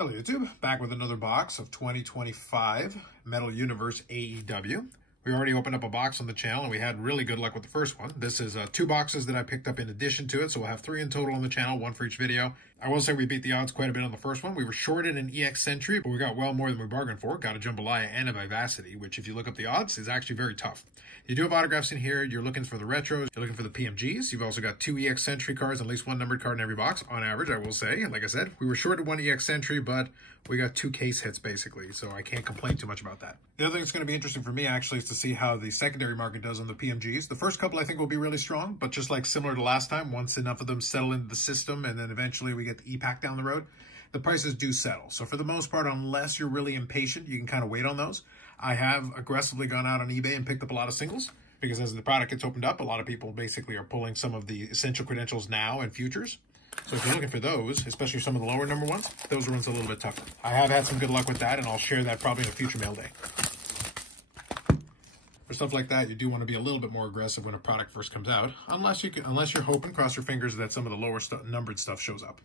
Hello YouTube, back with another box of 2025 Metal Universe AEW. We already opened up a box on the channel and we had really good luck with the first one. This is 2 boxes that I picked up in addition to it, so we'll have 3 in total on the channel, 1 for each video. I will say we beat the odds quite a bit on the first one. We were shorted an EX Sentry, but we got well more than we bargained for. Got a Jambalaya and a Vivacity, which if you look up the odds is actually very tough. You do have autographs in here. You're looking for the retros. You're looking for the PMGs. You've also got 2 EX Sentry cards and at least 1 numbered card in every box on average, I will say. Like I said, we were shorted 1 EX Sentry, but we got 2 case hits basically, so I can't complain too much about that. The other thing that's going to be interesting for me actually is to see how the secondary market does on the PMGs. The first couple I think will be really strong, but just like similar to last time, once enough of them settle into the system and then eventually we get the E-Pack down the road, the prices do settle. So for the most part, unless you're really impatient, you can kind of wait on those. I have aggressively gone out on eBay and picked up a lot of singles because as the product gets opened up, a lot of people basically are pulling some of the essential credentials now and futures. So if you're looking for those, especially some of the lower number ones, those ones are a little bit tougher. I have had some good luck with that, and I'll share that probably in a future mail day. For stuff like that, you do want to be a little bit more aggressive when a product first comes out, unless you're hoping, cross your fingers, that some of the lower numbered stuff shows up.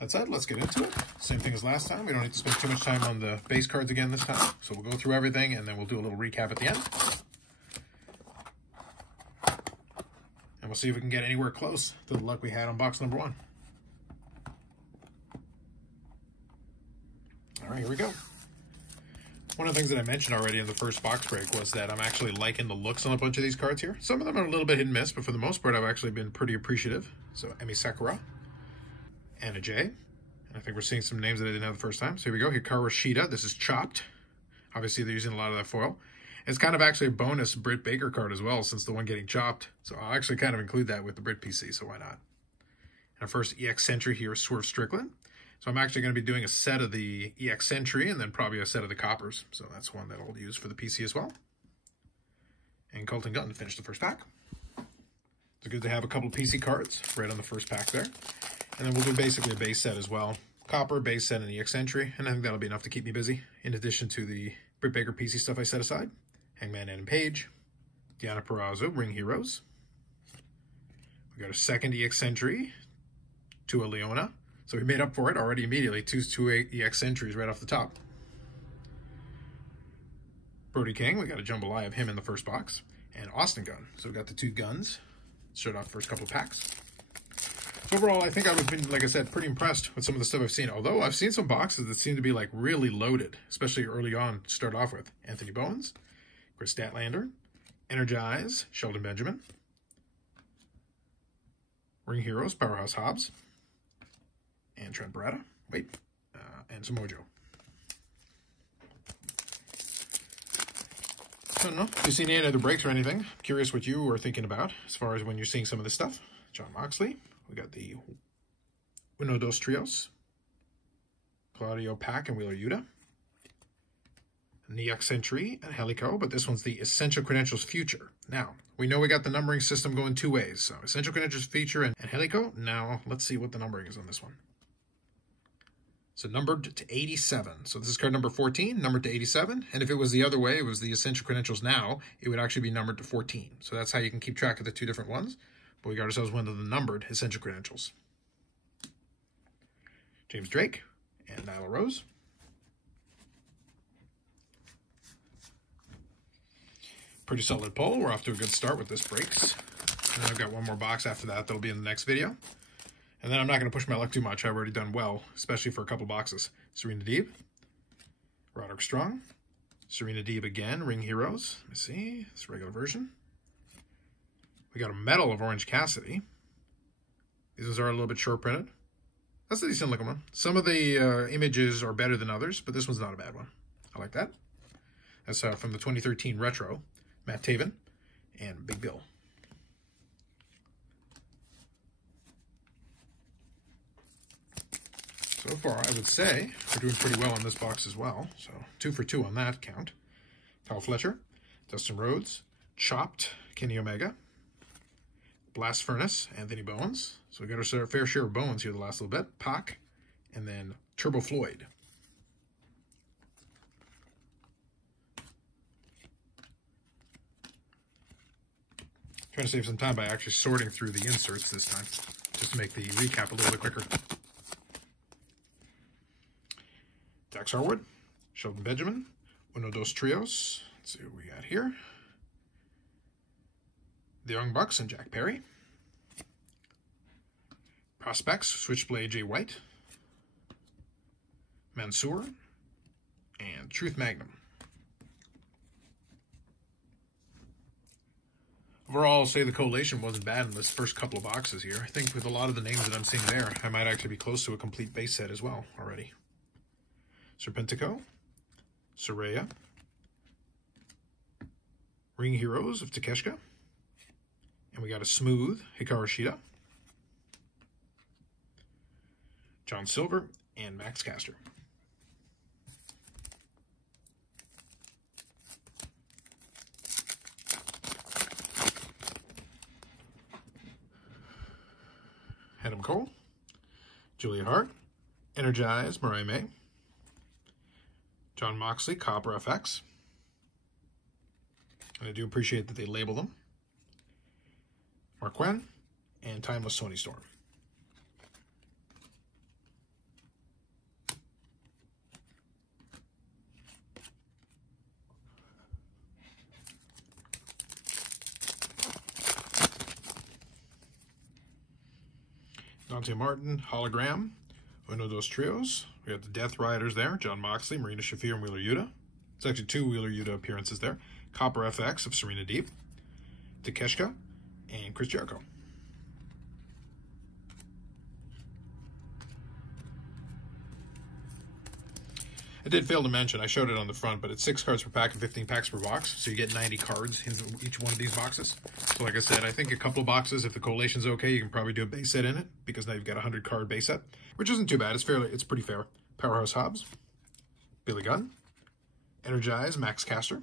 That said, let's get into it. Same thing as last time. We don't need to spend too much time on the base cards again this time. So we'll go through everything, and then we'll do a little recap at the end. And we'll see if we can get anywhere close to the luck we had on box number 1. All right, here we go. One of the things that I mentioned already in the first box break was that I'm actually liking the looks on a bunch of these cards here. Some of them are a little bit hit and miss, but for the most part, I've actually been pretty appreciative. So, Emi Sakura, Anna J. And I think we're seeing some names that I didn't have the first time. So here we go, Hikaru Shida. This is chopped. Obviously, they're using a lot of that foil. It's kind of actually a bonus Britt Baker card as well, since the one getting chopped. So I'll actually kind of include that with the Britt PC, so why not? And our first EX Sentry here is Swerve Strickland. So I'm actually going to be doing a set of the EX Sentry and then probably a set of the Coppers. So that's one that I'll use for the PC as well. And Colton Gunn to finish the first pack. It's good to have a couple of PC cards right on the first pack there. And then we'll do basically a base set as well. Copper, base set, and EX Sentry. And I think that'll be enough to keep me busy, in addition to the Britt Baker PC stuff I set aside. Hangman Adam Page, Deonna Purrazzo, Ring Heroes. We got a second EX Sentry, Tua Leona. So we made up for it already immediately. 2 EX Sentries right off the top. Brody King, we got a Jambalaya of him in the first box. And Austin Gunn. So we got the 2 guns. Showed off the first couple of packs. Overall, I think I've been, like I said, pretty impressed with some of the stuff I've seen. Although I've seen some boxes that seem to be like really loaded, especially early on to start off with. Anthony Bowens, Chris Statlander, Energize, Sheldon Benjamin, Ring Heroes, Powerhouse Hobbs, and Trent Beretta, and Samoa Joe. I don't know if you've seen any other breaks or anything. I'm curious what you were thinking about as far as when you're seeing some of this stuff. John Moxley, we got the Uno Dos Trios, Claudio Pack and Wheeler Yuta, EX Sentry and Helico, but this one's the Essential Credentials Future. Now, we know we got the numbering system going 2 ways. So Essential Credentials Future and Helico. Now, let's see what the numbering is on this one. So numbered to 87. So this is card number 14, numbered to 87. And if it was the other way, it was the Essential Credentials now, it would actually be numbered to 14. So that's how you can keep track of the 2 different ones. But we got ourselves one of the numbered Essential Credentials. James Drake and Nyla Rose. Pretty solid pull. We're off to a good start with this breaks. And then I've got one more box after that that'll be in the next video. And then I'm not going to push my luck too much. I've already done well, especially for a couple boxes. Serena Deeb, Roderick Strong, Serena Deeb again, Ring Heroes. Let me see, it's a regular version. We got a medal of Orange Cassidy. These are a little bit short printed. That's a decent looking one. Some of the images are better than others, but this one's not a bad one. I like that. That's from the 2013 Retro. Matt Taven and Big Bill. So far, I would say we're doing pretty well on this box as well. So 2 for 2 on that count. Kyle Fletcher, Dustin Rhodes, Chopped, Kenny Omega, Blast Furnace, Anthony Bowens. So we got our fair share of Bowens here the last little bit. Pac, and then Turbo Floyd. Trying to save some time by actually sorting through the inserts this time, just to make the recap a little bit quicker. Dax Harwood, Shelton Benjamin, Uno Dos Trios. Let's see what we got here. The Young Bucks and Jack Perry. Prospects, Switchblade Jay White, Mansoor, and Truth Magnum. Overall, I'll say the collation wasn't bad in this first couple of boxes here. I think with a lot of the names that I'm seeing there, I might actually be close to a complete base set as well already. Serpentico, Soraya, Ring Heroes of Takeshita, and we got a smooth Hikaru Shida, John Silver, and Max Caster. Adam Cole, Julia Hart, Energize, Mariah May, John Moxley, Copper FX. And I do appreciate that they label them. Mark Quinn, and Timeless Tony Storm. Dante Martin, Hologram, Uno Dos Trios. We got the Death Riders there, John Moxley, Marina Shafir, and Wheeler Yuta. It's actually 2 Wheeler Yuta appearances there. Copper FX of Serena Deeb, Takeshita, and Chris Jericho. I did fail to mention, I showed it on the front, but it's 6 cards per pack and 15 packs per box, so you get 90 cards in each one of these boxes. So like I said, I think a couple of boxes, if the collation's okay, you can probably do a base set in it, because now you've got a 100 card base set, which isn't too bad. It's pretty fair. Powerhouse Hobbs, Billy Gunn, Energize, Max Caster,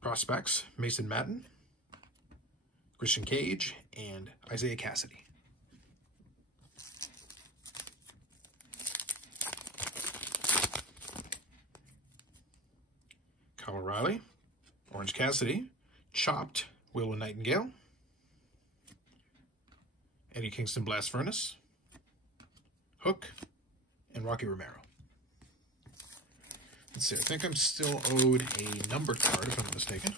Prospects, Mason Madden, Christian Cage, and Isaiah Cassidy. Kyle O'Reilly, Orange Cassidy, Chopped, Willow Nightingale, Eddie Kingston, Blast Furnace, Hook, and Rocky Romero. Let's see, I think I'm still owed a numbered card, if I'm not mistaken.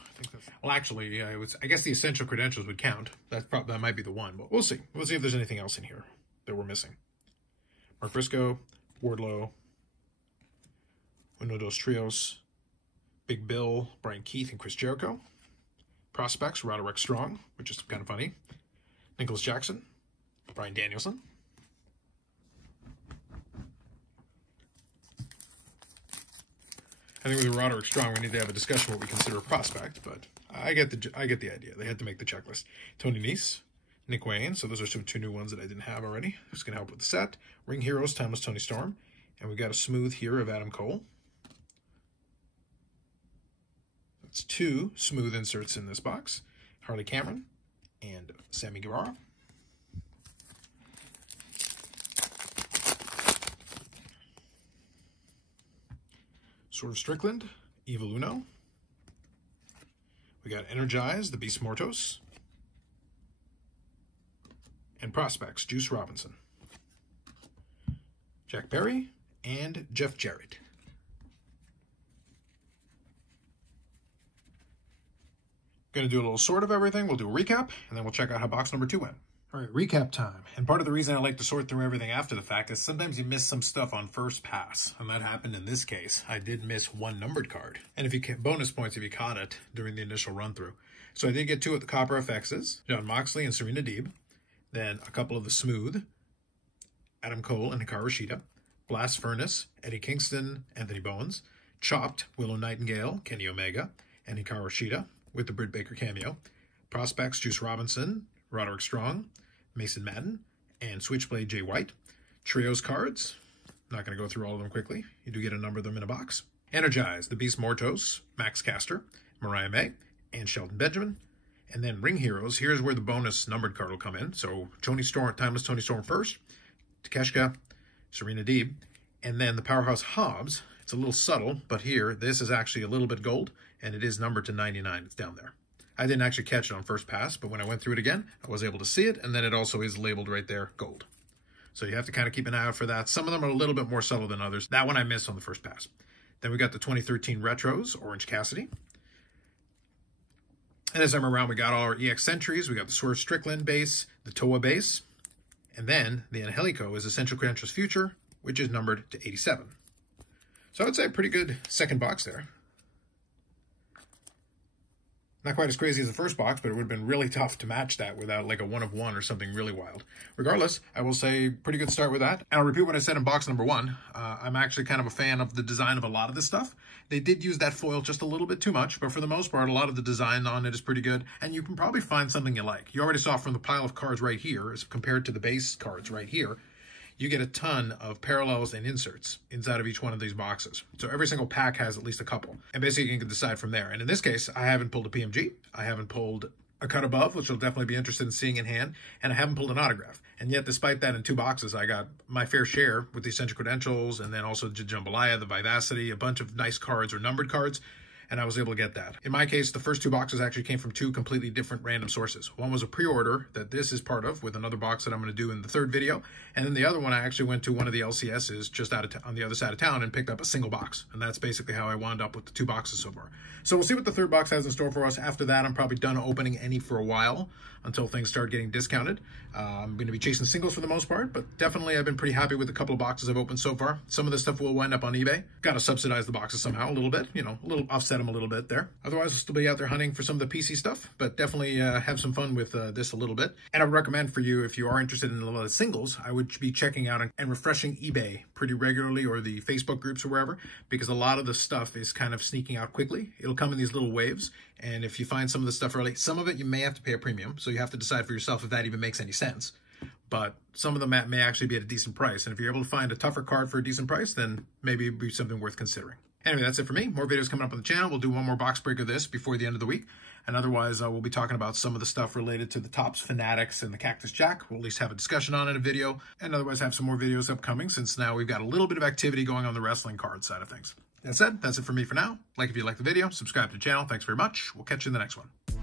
Well, actually, yeah, I guess the Essential Credentials would count. That might be the one, but we'll see. We'll see if there's anything else in here that we're missing. Mark Briscoe, Wardlow, Uno Dos Trios, Big Bill, Brian Keith, and Chris Jericho. Prospects, Roderick Strong, which is kind of funny. Nicholas Jackson, Bryan Danielson. I think with Roderick Strong, we need to have a discussion what we consider a prospect, but I get the idea. They had to make the checklist. Tony Nese, Nick Wayne, so those are some 2 new ones that I didn't have already. Who's going to help with the set. Ring Heroes, Timeless Tony Storm. And we got a smooth here of Adam Cole. That's 2 smooth inserts in this box. Harley Cameron and Sammy Guevara. Sword of Strickland, Evil Uno. We got Energize, the Beast Mortos. And Prospects, Juice Robinson, Jack Perry, and Jeff Jarrett. Going to do a little sort of everything. We'll do a recap, and then we'll check out how box number 2 went. All right, recap time. And part of the reason I like to sort through everything after the fact is sometimes you miss some stuff on first pass. And that happened in this case. I did miss 1 numbered card. And if you get bonus points if you caught it during the initial run through. So I did get 2 at the Copper FXs, John Moxley and Serena Deeb. Then a couple of the smooth, Adam Cole and Hikaru Shida. Blast Furnace, Eddie Kingston, Anthony Bowens. Chopped, Willow Nightingale, Kenny Omega, and Hikaru Shida with the Britt Baker cameo. Prospects, Juice Robinson, Roderick Strong, Mason Madden, and Switchblade Jay White. Trios cards. Not going to go through all of them quickly. You do get a number of them in a box. Energize, the Beast Mortos, Max Caster, Mariah May, and Shelton Benjamin. And then Ring Heroes. Here's where the bonus numbered card will come in. So Tony Storm, Timeless Tony Storm first. Takeshita, Serena Deeb. And then the Powerhouse Hobbs. It's a little subtle, but here, this is actually a little bit gold, and it is numbered to 99. It's down there. I didn't actually catch it on first pass, but when I went through it again, I was able to see it, and then it also is labeled right there, gold. So you have to kind of keep an eye out for that. Some of them are a little bit more subtle than others. That one I missed on the first pass. Then we got the 2013 Retros, Orange Cassidy. And this time around, we got all our EX Sentries. We got the Swerve Strickland base, the Toa base. And then the Angelico is Essential Credentials Future, which is numbered to 87. So I would say a pretty good second box there. Not quite as crazy as the first box, but it would have been really tough to match that without like a 1 of 1 or something really wild. Regardless, I will say pretty good start with that. And I'll repeat what I said in box number 1. I'm actually kind of a fan of the design of a lot of this stuff. They did use that foil just a little bit too much, but for the most part, a lot of the design on it is pretty good. And you can probably find something you like. You already saw from the pile of cards right here, as compared to the base cards right here, you get a ton of parallels and inserts inside of each one of these boxes. So every single pack has at least a couple. And basically you can decide from there. And in this case, I haven't pulled a PMG. I haven't pulled a cut above, which I'll definitely be interested in seeing in hand. And I haven't pulled an autograph. And yet, despite that, in 2 boxes, I got my fair share with the Essential Credentials and then also the Jambalaya, the Vivacity, a bunch of nice cards or numbered cards. And I was able to get that. In my case, the first 2 boxes actually came from 2 completely different random sources. One was a pre-order that this is part of with another box that I'm going to do in the 3rd video. And then the other one, I actually went to one of the LCSs just on the other side of town and picked up a single box. And that's basically how I wound up with the 2 boxes so far. So we'll see what the 3rd box has in store for us. After that, I'm probably done opening any for a while until things start getting discounted. I'm going to be chasing singles for the most part, but definitely I've been pretty happy with a couple of boxes I've opened so far. Some of this stuff will wind up on eBay. Got to subsidize the boxes somehow a little bit, you know, a little offset them a little bit there. Otherwise, I'll still be out there hunting for some of the PC stuff, but definitely have some fun with this a little bit. And I would recommend for you, if you are interested in a lot of singles, I would be checking out and refreshing eBay pretty regularly, or the Facebook groups or wherever, because a lot of the stuff is kind of sneaking out quickly. It'll come in these little waves. And if you find some of the stuff early, some of it you may have to pay a premium. So you have to decide for yourself if that even makes any sense. But some of them may actually be at a decent price. And if you're able to find a tougher card for a decent price, then maybe it'd be something worth considering. Anyway, that's it for me. More videos coming up on the channel. We'll do one more box break of this before the end of the week. And otherwise, we'll be talking about some of the stuff related to the Topps Fanatics and the Cactus Jack. We'll at least have a discussion on it in a video. And otherwise have some more videos upcoming, since now we've got a little bit of activity going on the wrestling card side of things. That said, that's it for me for now. Like if you liked the video, subscribe to the channel. Thanks very much. We'll catch you in the next one.